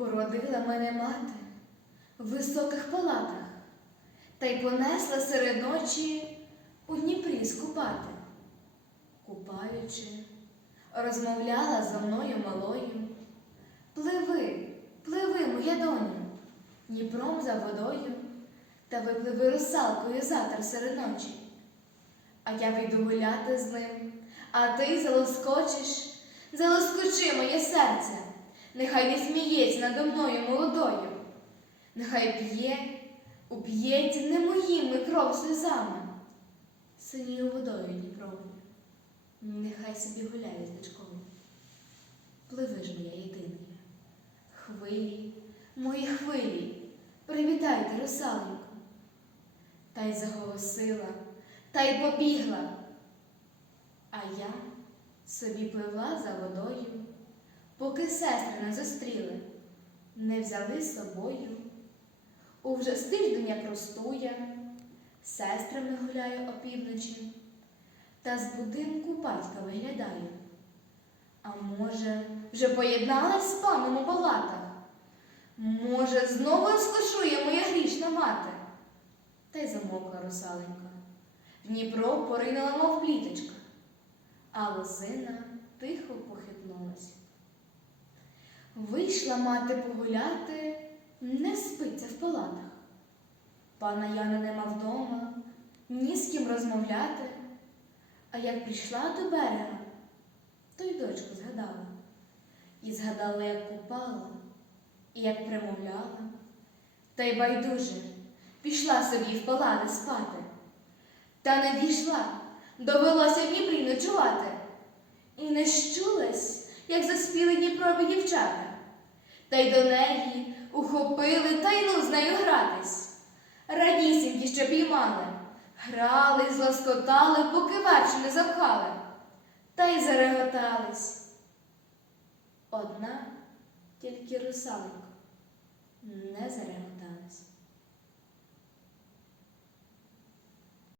Породила мене мати в високих палатах, та й понесла серед ночі у Дніпрі скупати. Купаючи, розмовляла за мною малою. Пливи, пливи, моя доню, Дніпром за водою, та випливи русалкою завтра серед ночі. А я вийду гуляти з ним, а ти залоскочиш, залоскочи моє серце, нехай не сміється надо мною молодою, нехай п'є, уп'ється не моїми кров сльозами, синьою водою Дніпровою, нехай собі гуляє з дочкою. Пливи ж моя єдина, хвилі, мої хвилі, привітайте русалоньку. Та й заголосила, та й побігла. А я собі пливла за водою, поки сестри не зустріли, не взяли з собою. Уже з тиждення простує, сестрами гуляє опівночі, та з будинку батька виглядає. А може, вже поєдналась з паном у палатах? Може, знову розкошує моя грішна мати? Та й замокла русаленька. В Дніпро поринула, мов пліточка, а лозина тихо похитнулась. Вийшла мати погуляти, не спиться в палатах. Пана Яна нема вдома, ні з ким розмовляти. А як прийшла до берега, то й дочку згадала. І згадала, як купала, і як примовляла. Та й байдуже пішла собі в палати спати. Та не дійшла, довелося в Дніпрі ночувати. І не щулась, як заспіли Дніпрові дівчата. Та й до неї ухопили та й ну з нею гратись. Радісінькі, ще піймали, грали, злоскотали, поки верші не запхали, та й зареготались. Одна тільки русалка не зареготалась.